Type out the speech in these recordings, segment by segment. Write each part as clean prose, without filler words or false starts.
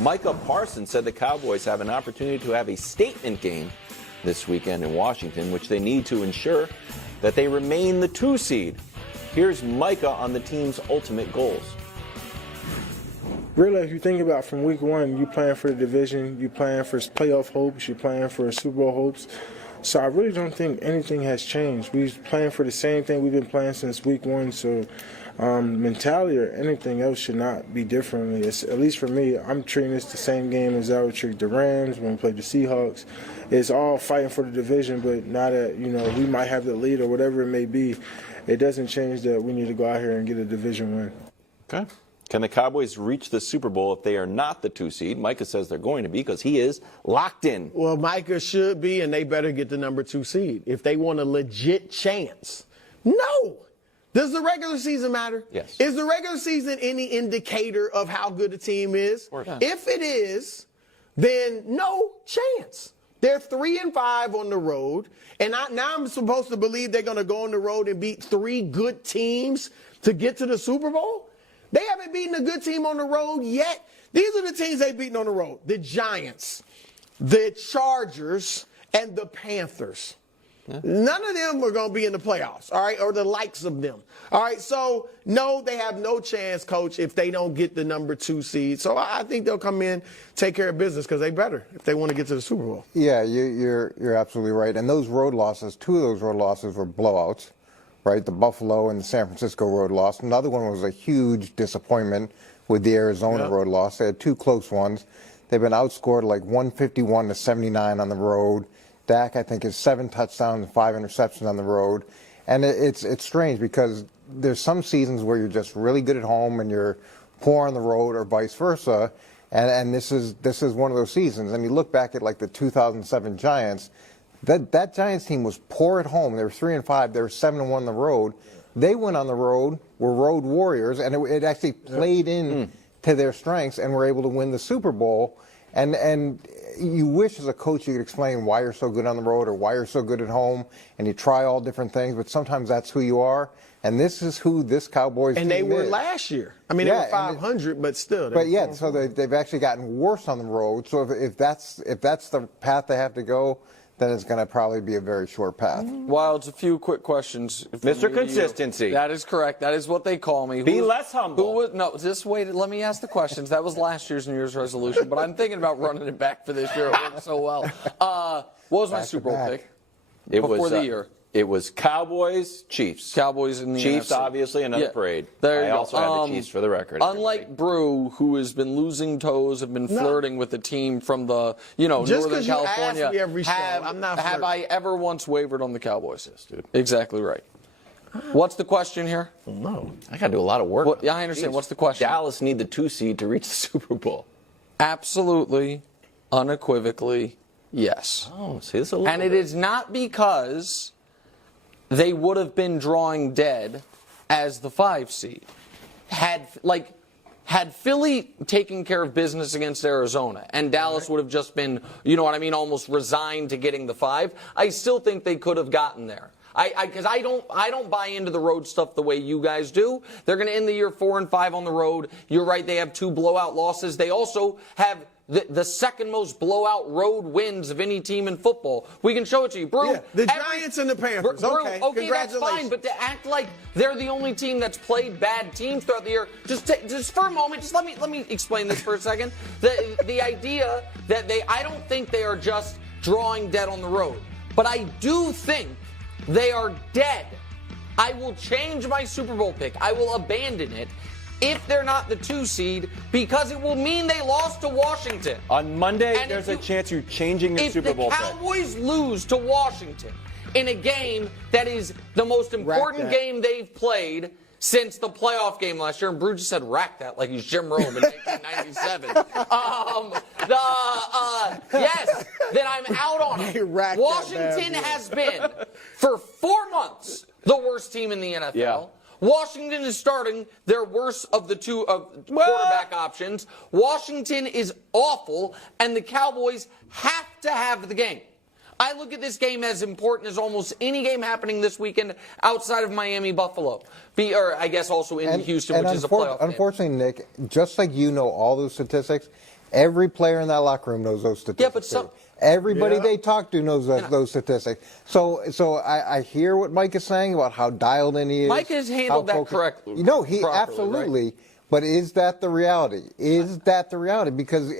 Micah Parsons said the Cowboys have an opportunity to have a statement game this weekend in Washington, which they need to ensure that they remain the 2 seed. Here's Micah on the team's ultimate goals. Really, if you think about from week one, you're playing for the division, you're playing for playoff hopes, you're playing for Super Bowl hopes. So I really don't think anything has changed. We're playing for the same thing we've been playing since week one. So mentality or anything else should not be differently. At least for me, I'm treating this the same game as I would treat the Rams when we played the Seahawks. It's all fighting for the division, but not that, we might have the lead or whatever it may be. It doesn't change that we need to go out here and get a division win. Okay. Can the Cowboys reach the Super Bowl if they are not the 2 seed? Micah says they're going to be because he is locked in. Well, Micah should be, and they better get the number 2 seed if they want a legit chance. No. Does the regular season matter? Yes. Is the regular season any indicator of how good a team is? If it is, then no chance. They're 3-5 on the road, and now I'm supposed to believe they're going to go on the road and beat 3 good teams to get to the Super Bowl? They haven't beaten a good team on the road yet. These are the teams they've beaten on the road. The Giants, the Chargers, and the Panthers. Yeah. None of them are going to be in the playoffs, all right, or the likes of them. All right, so, no, they have no chance, Coach, if they don't get the number 2 seed. So I think they'll come in, take care of business, because they better if they want to get to the Super Bowl. Yeah, you're absolutely right. And those road losses, 2 of those road losses were blowouts. Right, the Buffalo and the San Francisco road loss. Another one was a huge disappointment with the Arizona road loss. They had 2 close ones. They've been outscored like 151-79 on the road. Dak, I think, is 7 touchdowns and 5 interceptions on the road. And it's strange because there's some seasons where you're just really good at home and you're poor on the road, or vice versa. And this is one of those seasons. And you look back at like the 2007 Giants. That Giants team was poor at home. They were 3-5. They were 7-1 on the road. They went on the road, were road warriors, and it actually played in to their strengths, and were able to win the Super Bowl. And you wish as a coach you could explain why you're so good on the road or why you're so good at home, and you try all different things, but sometimes that's who you are. And this is who this Cowboys team is. And they were last year. I mean, they were 500, but still. But yeah, so they've actually gotten worse on the road. So if that's the path they have to go, then it's going to probably be a very short path. Wilds, a few quick questions. Mr. Consistency. That is correct. That is what they call me. Be less humble. Just wait. Let me ask the questions. That was last year's New Year's resolution, but I'm thinking about running it back for this year. It worked so well. What was my Super Bowl pick before the year? It was Cowboys, Chiefs. Cowboys in the Chiefs, NFC. obviously, another parade. There you I go. also have the Chiefs for the record. Unlike Brew, who has been losing toes, have been flirting with the team from the, Just Northern California. Ask me every show, I'm not have I ever once wavered on the Cowboys? Yes, dude. Exactly right. What's the question here? No. I got to do a lot of work. Yeah, I understand. What's the question? Dallas need the 2 seed to reach the Super Bowl. Absolutely, unequivocally, yes. Oh, see, this is a little And it is not because they would have been drawing dead as the 5 seed. Had Philly taken care of business against Arizona and Dallas would have just been, almost resigned to getting the 5, I still think they could have gotten there. Because I don't buy into the road stuff the way you guys do. They're going to end the year 4-5 on the road. You're right, they have 2 blowout losses. They also have the second most blowout road wins of any team in football. We can show it to you. Brew, the Giants and the Panthers. Okay, that's fine, but to act like they're the only team that's played bad teams throughout the year, just for a moment, just let me explain this for a second. The idea that I don't think they are just drawing dead on the road, but I do think they are dead. I will change my Super Bowl pick. I will abandon it if they're not the 2 seed, because it will mean they lost to Washington. On Monday, there's a chance you're changing your Super Bowl pick. If the Cowboys lose to Washington in a game that is the most important game they've played since the playoff game last year, and Brew just said rack that like he's Jim Rome in 1997. Yes, then I'm out on it. Washington has been, for 4 months, the worst team in the NFL. Yeah. Washington is starting their worst of the 2 quarterback options. Washington is awful, and the Cowboys have to have the game. I look at this game as important as almost any game happening this weekend outside of Miami Buffalo. Or I guess also in Houston, which is a playoff game. Unfortunately, Nick, just like you know all those statistics, every player in that locker room knows those statistics. Yeah, but everybody they talk to knows those statistics. So I hear what Mike is saying about how dialed in he is. Mike has handled that correctly. You know, he properly, absolutely. Right? But is that the reality? Is that the reality? Because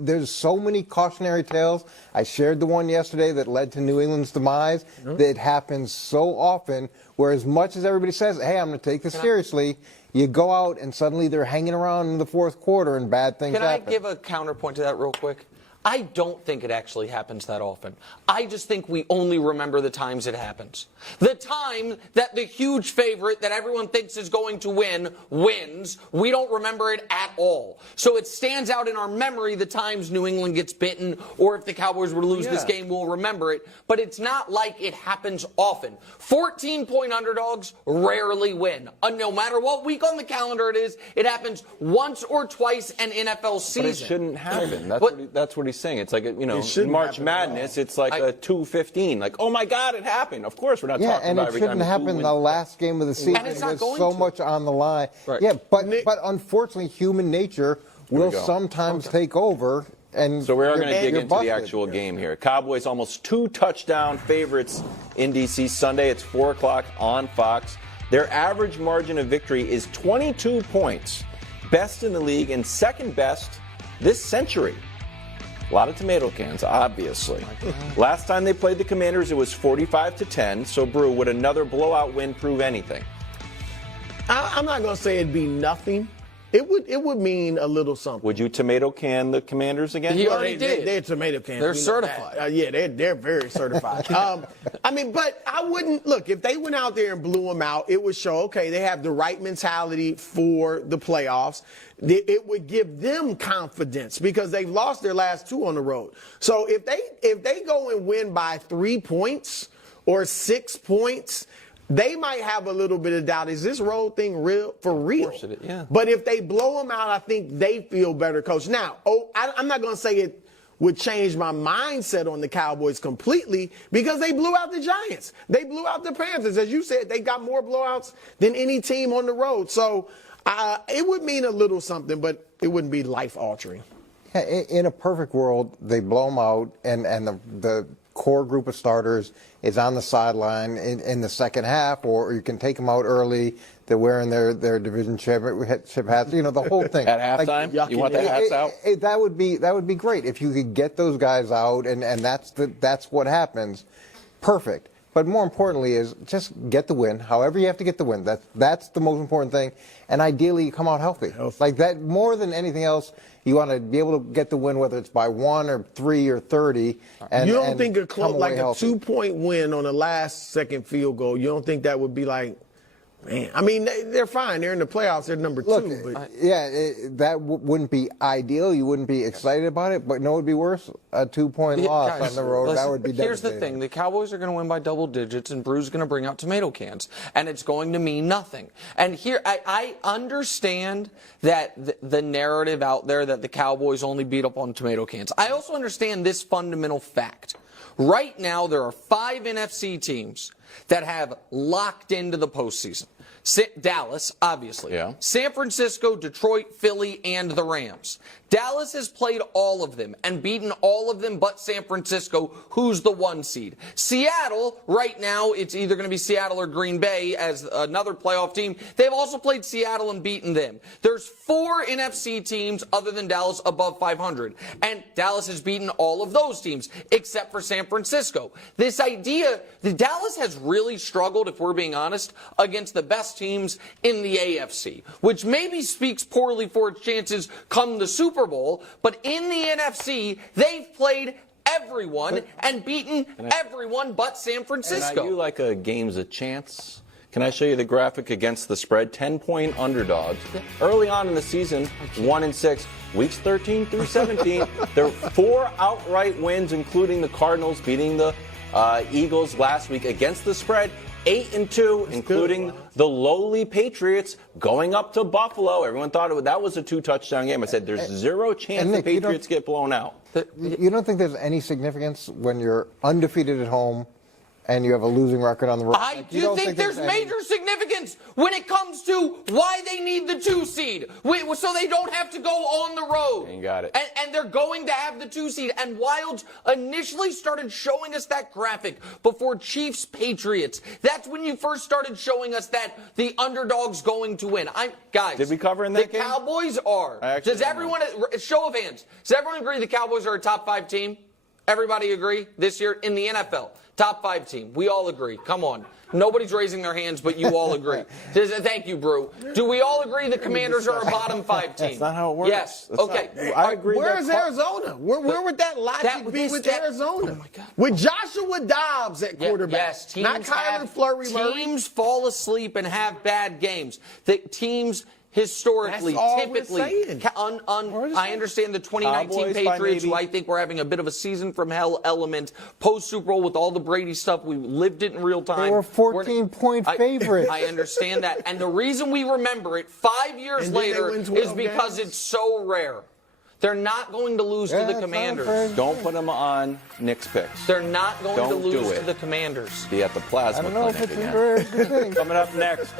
there's so many cautionary tales. I shared the one yesterday that led to New England's demise. That happens so often, where as much as everybody says, hey, I'm going to take this seriously, you go out and suddenly they're hanging around in the fourth quarter and bad things happen. Can I give a counterpoint to that real quick? I don't think it actually happens that often. I just think we only remember the times it happens. The time that the huge favorite that everyone thinks is going to win wins, we don't remember it at all. So it stands out in our memory the times New England gets bitten, or if the Cowboys were to lose this game, we'll remember it. But it's not like it happens often. 14-point underdogs rarely win. No matter what week on the calendar it is, it happens once or twice an NFL season. But it shouldn't happen. That's what he's saying. It's like, March Madness, it's like a 2-15. Like, oh my God, it happened. Of course we're not talking about every time. Yeah, and it shouldn't happen in the last game of the season. There's so much on the line. Right. Yeah, but unfortunately, human nature will sometimes take over. And so we are going to dig into the actual game here. Cowboys almost 2-touchdown favorites in D.C. Sunday. It's 4 o'clock on Fox. Their average margin of victory is 22 points. Best in the league and second best this century. A lot of tomato cans, obviously. Last time they played the Commanders, it was 45-10. So, Brew, would another blowout win prove anything? I'm not going to say it'd be nothing. It would mean a little something. Would you tomato can the Commanders again? He already did. They're tomato cans. They're certified. They're very certified. But I wouldn't look if they went out there and blew them out. It would show they have the right mentality for the playoffs. It would give them confidence because they've lost their last 2 on the road. So if they go and win by 3 points or 6 points, they might have a little bit of doubt. Is this road thing real for real? Of course it is, yeah. But if they blow them out, I think they feel better, Coach. Now, I'm not going to say it would change my mindset on the Cowboys completely because they blew out the Giants. They blew out the Panthers. As you said, they got more blowouts than any team on the road. So it would mean a little something, but it wouldn't be life-altering. Yeah, in a perfect world, they blow them out, and the core group of starters is on the sideline in the second half, or you can take them out early. They're wearing their division championship hats. The whole thing. At halftime, you want the hats out? That would be great if you could get those guys out, and that's what happens. Perfect. But more importantly is just get the win. However you have to get the win. That's the most important thing. And ideally, you come out healthy. Like that, more than anything else, you want to be able to get the win, whether it's by 1 or 3 or 30. And you don't think a 2-point win on a last-second field goal, you don't think that would be like, man, I mean, they're fine. They're in the playoffs. They're number 2. But. That wouldn't be ideal. You wouldn't be excited about it. But no, it would be worse. A 2-point loss on the road. That would be devastating. Here's the thing. The Cowboys are going to win by double digits, and Brew's going to bring out tomato cans. And it's going to mean nothing. And here, I understand that the narrative out there that the Cowboys only beat up on tomato cans. I also understand this fundamental fact. Right now, there are 5 NFC teams that have locked into the postseason. Dallas, obviously. Yeah. San Francisco, Detroit, Philly, and the Rams. Dallas has played all of them and beaten all of them but San Francisco, who's the 1 seed. Seattle, right now, it's either going to be Seattle or Green Bay as another playoff team. They've also played Seattle and beaten them. There's 4 NFC teams other than Dallas above 500. And Dallas has beaten all of those teams except for San Francisco. This idea that Dallas has really struggled, if we're being honest, against the best teams in the AFC, which maybe speaks poorly for its chances come the Super Bowl, but in the NFC, they've played everyone and beaten everyone but San Francisco. And you like a game's a chance? Can I show you the graphic against the spread? 10-point underdogs. Early on in the season, 1-6. Weeks 13 through 17, there are 4 outright wins, including the Cardinals beating the Eagles last week against the spread. 8-2, including the lowly Patriots going up to Buffalo. Everyone thought that was a 2-touchdown game. I said there's zero chance Nick, the Patriots get blown out. You don't think there's any significance when you're undefeated at home and you have a losing record on the road? I do think there's major significance when it comes to why they need the 2 seed. So they don't have to go on the road. You got it. And they're going to have the 2 seed. And Wilds initially started showing us that graphic before Chiefs Patriots. That's when you first started showing us that the underdog's going to win. Guys, did we cover in that game? The Cowboys are. Does everyone, show of hands, does everyone agree the Cowboys are a top 5 team? Everybody agree this year in the NFL? Top 5 team. We all agree. Come on. Nobody's raising their hands, but you all agree. Thank you, Brew. Do we all agree the Commanders are a bottom 5 team? That's not how it works. Yes. Okay. I agree. Where's Arizona? Where would that logic be with Arizona? Oh my God. With Joshua Dobbs at quarterback. Yes, not Kyler Flurry Murray. Teams fall asleep and have bad games. The teams historically, That's all typically, we're saying. I understand the 2019 Cowboys Patriots, who I think were having a bit of a season from hell element post Super Bowl with all the Brady stuff. We lived it in real time. They were 14-point favorites. I understand that, and the reason we remember it 5 years later is because it's so rare. They're not going to lose to the Commanders. Don't put them on Nick's picks. They're not going to Don't do lose it. to the Commanders. Be at the Plasma I don't know if Clinic it's again. a very good thing. Coming up next.